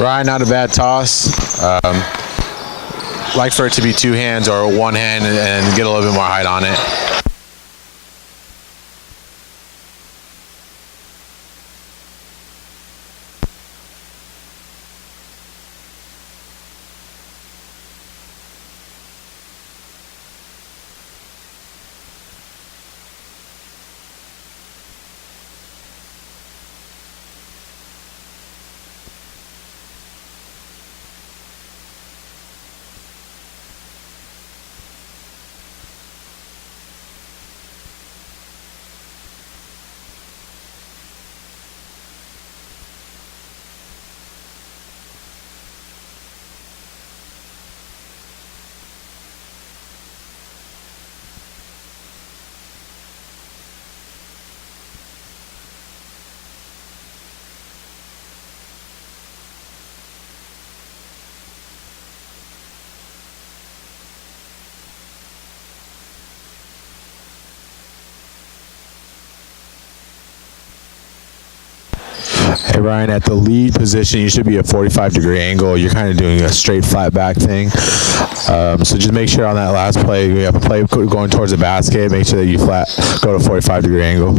Ryan, not a bad toss. Like for it to be two hands or one hand and get a little bit more height on it. Hey Ryan, at the lead position, you should be a 45-degree angle. You're kind of doing a straight flat back thing. So just make sure on that last play, we have a play going towards the basket. Make sure that you go to 45-degree angle.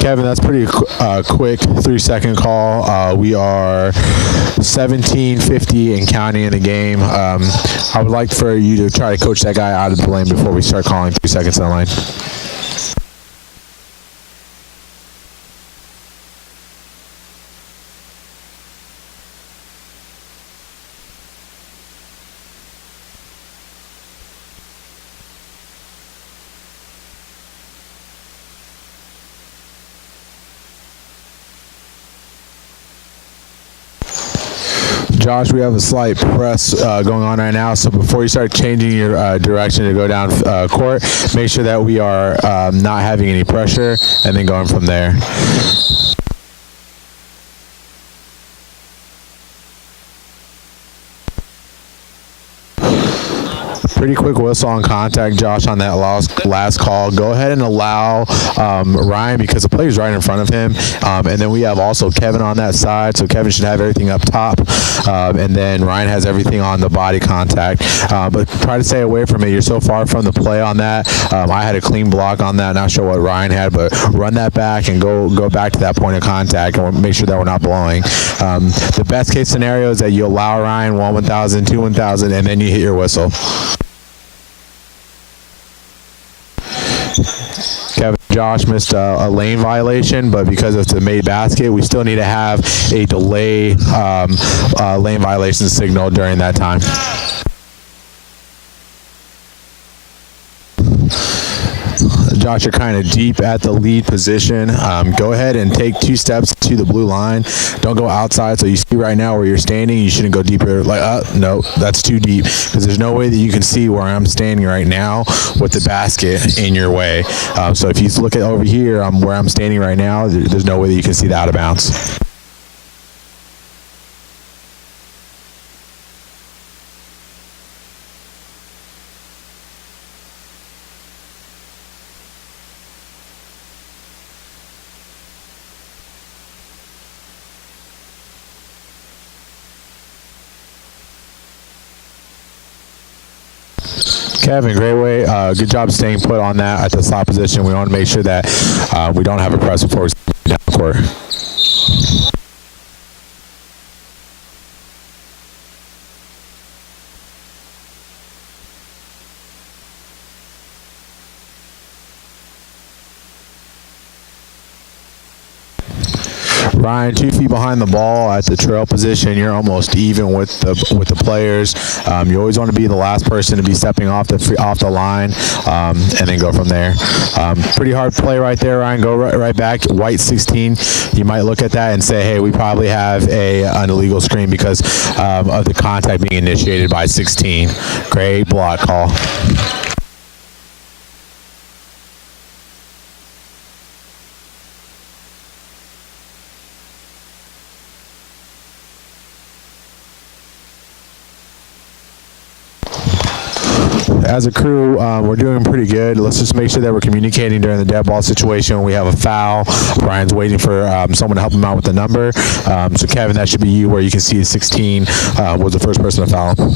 Kevin, that's pretty quick 3-second call. We are 17:50 and counting in the game. I would like for you to try to coach that guy out of the lane before we start calling 3 seconds on the line. Josh, we have a slight press going on right now, so before you start changing your direction to go down court, make sure that we are not having any pressure, and then going from there. Pretty quick whistle on contact, Josh, on that last call. Go ahead and allow Ryan, because the player's right in front of him. And then we have also Kevin on that side, so Kevin should have everything up top. And then Ryan has everything on the body contact. But try to stay away from it. You're so far from the play on that. I had a clean block on that. Not sure what Ryan had, but run that back and go back to that point of contact and make sure that we're not blowing. The best case scenario is that you allow Ryan 1-1000, 2-1000, and then you hit your whistle. Kevin, Josh missed a lane violation, but because it's a made basket, we still need to have a delay lane violation signal during that time. Josh, you're kind of deep at the lead position. Go ahead and take 2 steps to the blue line. Don't go outside. So you see right now where you're standing, you shouldn't go deeper. Like, no, that's too deep, because there's no way that you can see where I'm standing right now with the basket in your way. So if you look at over here, where I'm standing right now, there's no way that you can see the out of bounds. Kevin, great way. Good job staying put on that at the slot position. We want to make sure that we don't have a press before we down the court. Ryan, 2 feet behind the ball at the trail position. You're almost even with the players. You always want to be the last person to be stepping off the line, and then go from there. Pretty hard play right there, Ryan. Go right back. White 16. You might look at that and say, hey, we probably have an illegal screen because of the contact being initiated by 16. Great block call. as a crew, we're doing pretty good. Let's just make sure that we're communicating during the dead ball situation. When we have a foul, Brian's waiting for someone to help him out with the number. So Kevin, that should be you, where you can see 16 was the first person to foul him.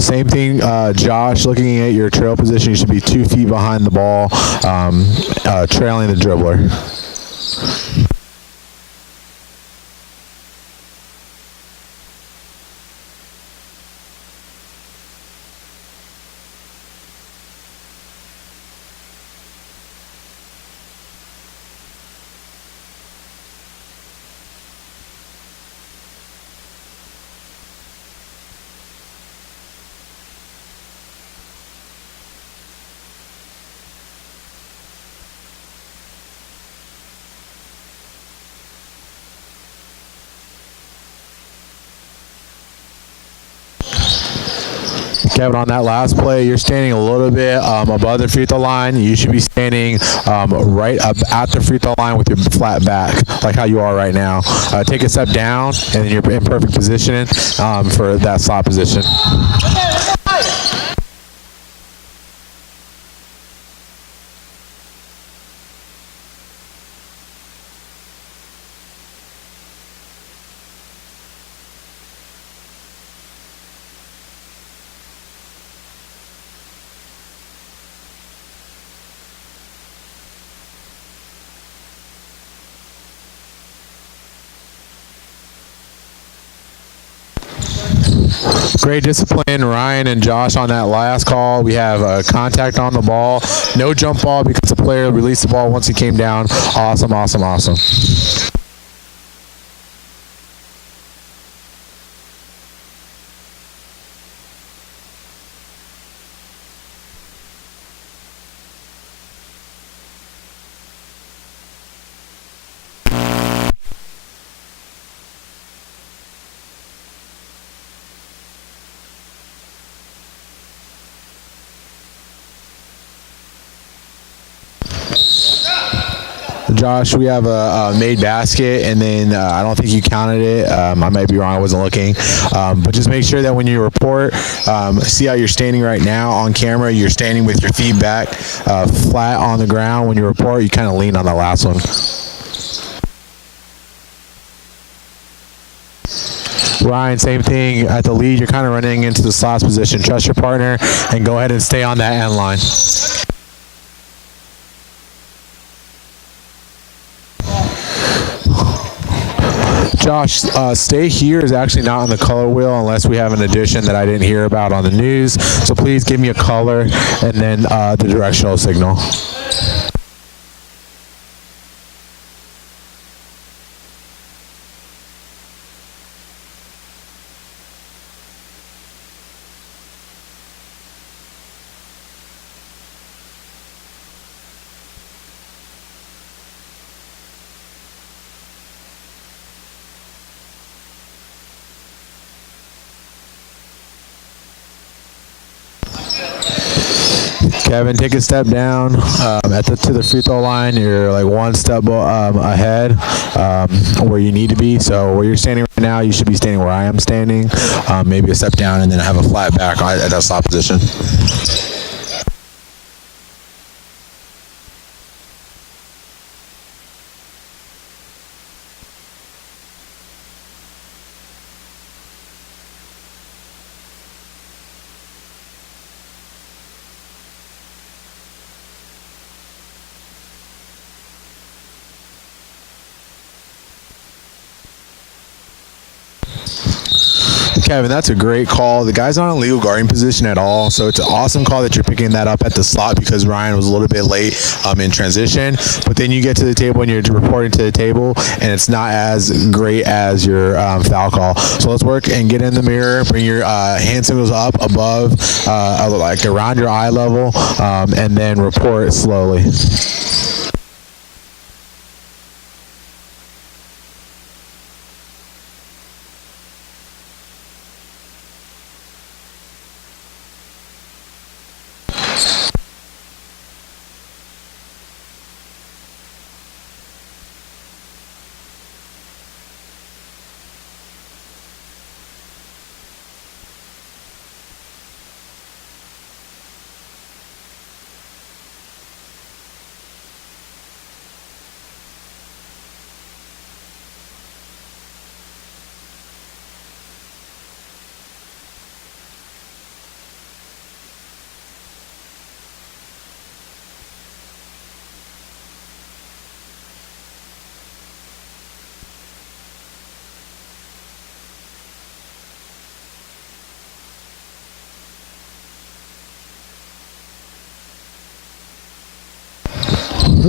Same thing, Josh, looking at your trail position, you should be 2 feet behind the ball, trailing the dribbler. Kevin, on that last play, you're standing a little bit above the free throw line. You should be standing right up at the free throw line with your flat back, like how you are right now. Take a step down, and then you're in perfect position for that slot position. Great discipline, Ryan and Josh, on that last call. We have contact on the ball. No jump ball because the player released the ball once he came down. Awesome, awesome, awesome. Josh, we have a made basket, and then I don't think you counted it. I might be wrong. I wasn't looking. But just make sure that when you report, see how you're standing right now on camera. You're standing with your feet back, flat on the ground. When you report, you kind of lean on the last one. Ryan, same thing at the lead. You're kind of running into the slots position. Trust your partner and go ahead and stay on that end line. Josh, stay here is actually not on the color wheel unless we have an addition that I didn't hear about on the news. So please give me a color and then the directional signal. Kevin, take a step down to the free throw line. You're like one step ahead where you need to be. So where you're standing right now, you should be standing where I am standing. Maybe a step down and then have a flat back at that slot position. Kevin, that's a great call. The guy's not in legal guarding position at all, so it's an awesome call that you're picking that up at the slot because Ryan was a little bit late in transition. But then you get to the table and you're reporting to the table, and it's not as great as your foul call. So let's work and get in the mirror. Bring your hand signals up above, like around your eye level, and then report slowly.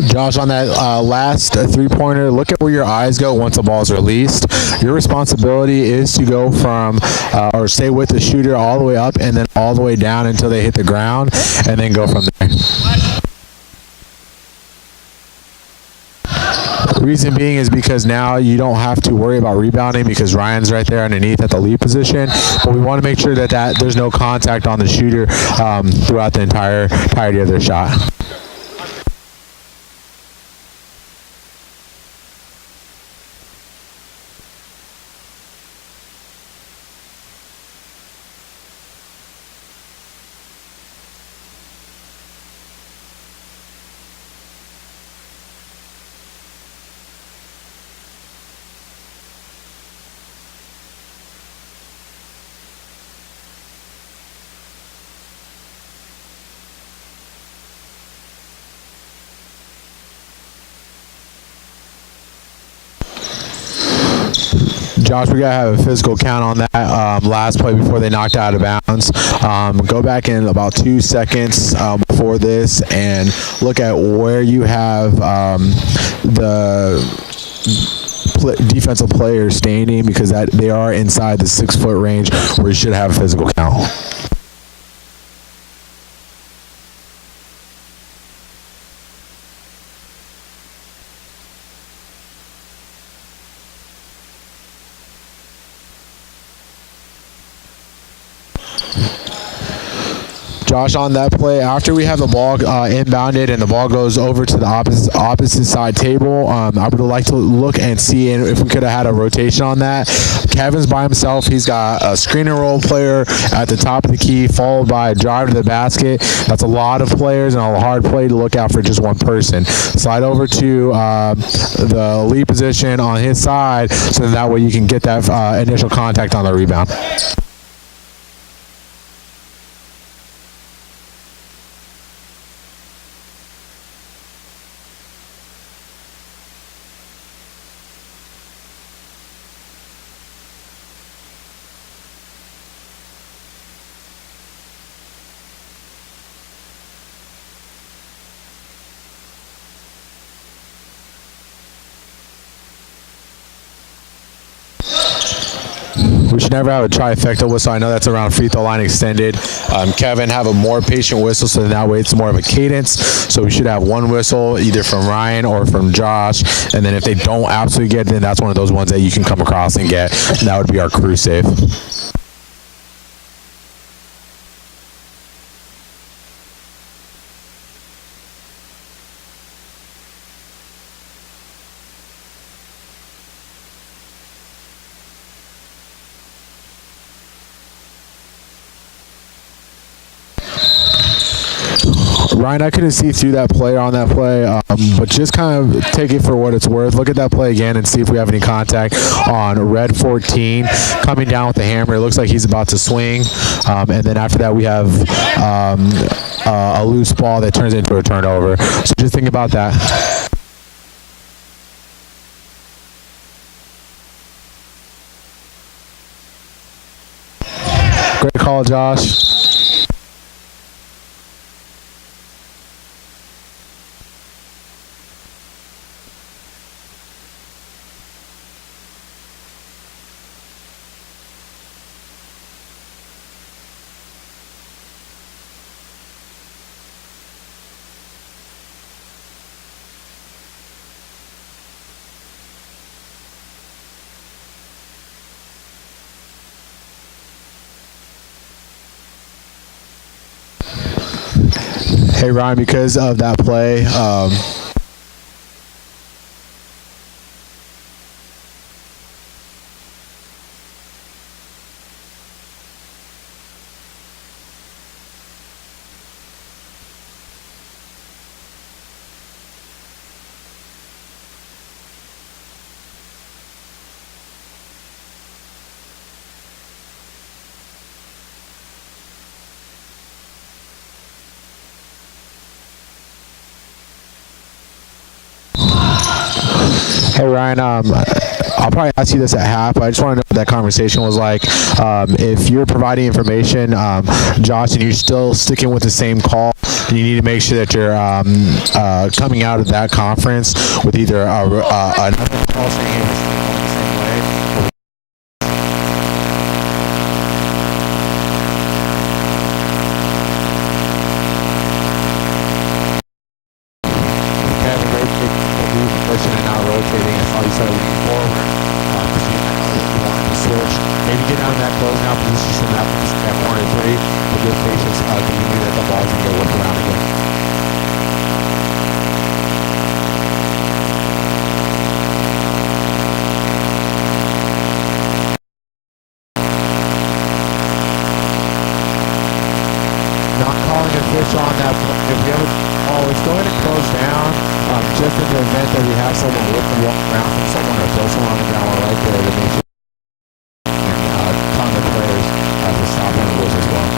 Josh, on that last three-pointer, look at where your eyes go once the ball is released. Your responsibility is to go from or stay with the shooter all the way up and then all the way down until they hit the ground, and then go from there. Reason being is because now you don't have to worry about rebounding because Ryan's right there underneath at the lead position. But we want to make sure that there's no contact on the shooter throughout the entirety of their shot. Josh, we gotta have a physical count on that last play before they knocked out of bounds. Go back in about 2 seconds before this and look at where you have the defensive players standing, because they are inside the 6-foot range where you should have a physical count. Josh, on that play, after we have the ball inbounded and the ball goes over to the opposite side table, I would like to look and see if we could have had a rotation on that. Kevin's by himself. He's got a screen and roll player at the top of the key, followed by a drive to the basket. That's a lot of players and a hard play to look out for just one person. Slide over to the lead position on his side, so that way you can get that initial contact on the rebound. We should never have a trifecta whistle. I know that's around free throw line extended. Kevin, have a more patient whistle, so that way it's more of a cadence. So we should have one whistle either from Ryan or from Josh, and then if they don't absolutely get it, then that's one of those ones that you can come across and get. And that would be our crew save. Ryan, I couldn't see through that player on that play, but just kind of take it for what it's worth. Look at that play again and see if we have any contact on red 14 coming down with the hammer. It looks like he's about to swing, and then after that we have a loose ball that turns into a turnover. So just think about that. Great call, Josh. Hey, Ryan, because of that play, hey, Ryan, I'll probably ask you this at half, but I just want to know what that conversation was like. If you're providing information, Josh, and you're still sticking with the same call, you need to make sure that you're coming out of that conference with either another call saying it was going the same way. Kevin, great pushing and not rotating. I saw you started leaning forward. You wanted to switch. Maybe get down in that close now position from that corner three. With good patience, because you knew that the ball's going to get whipped around again. Not calling a fish on that. If we ever, let's go ahead and close down. Just in the event that we have someone whip the walk around from someone or throw someone on the ground right there to make sure ton of players to stop one of those as well.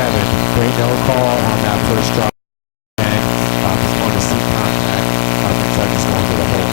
Kevin, great no call on that first drop. And just going to see contact instead of just going to the hole.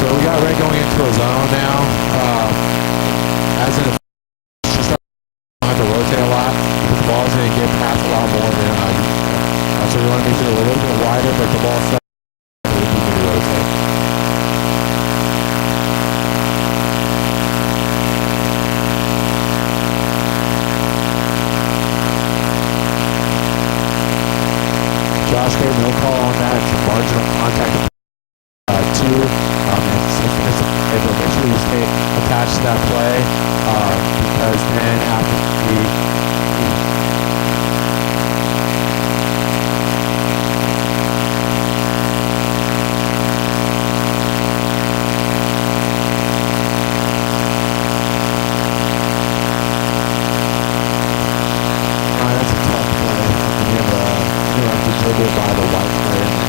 So we got Red going into a zone now. As in, just have to rotate a lot. The ball's going to get past a lot more than so we want to make sure we're a little bit wider, but the ball's set. So we need to rotate. Josh gave no call on that. It's a marginal contact. Two. Make sure you stay attached to that play because then after that's a tough play. We have a dribble by the white player.